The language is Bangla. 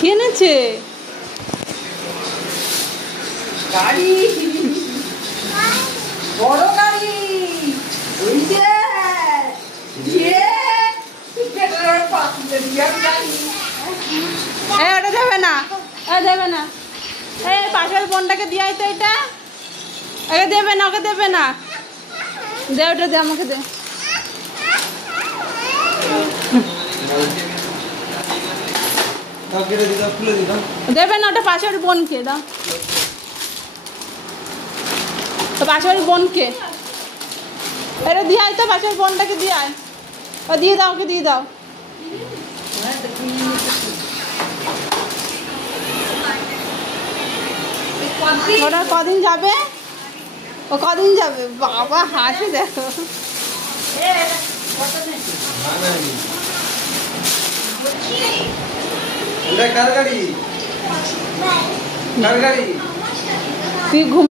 কিনেছে গাড়ি, বড় গাড়ি, ওই যে ওটা দেবে না, দেবে না। এই পাশের বোনটাকে দিয়াই তো এটা, ওকে দেবে না, ওকে দেবে না। দে ওটা, দে আমাকে দে। দেবে না, ওটা পাশের বোনকে দাও, তো পাশের বোনকে এটা দিয়ে আয়, তো পাশের বোনটাকে দিয়ে আয়। ও দিয়ে দাও, ওকে দিয়ে দাও। ওরা কদিন যাবে, ও কদিন যাবে? বাবা হাসি দেখো। কার গাড়ি? তুই ঘুম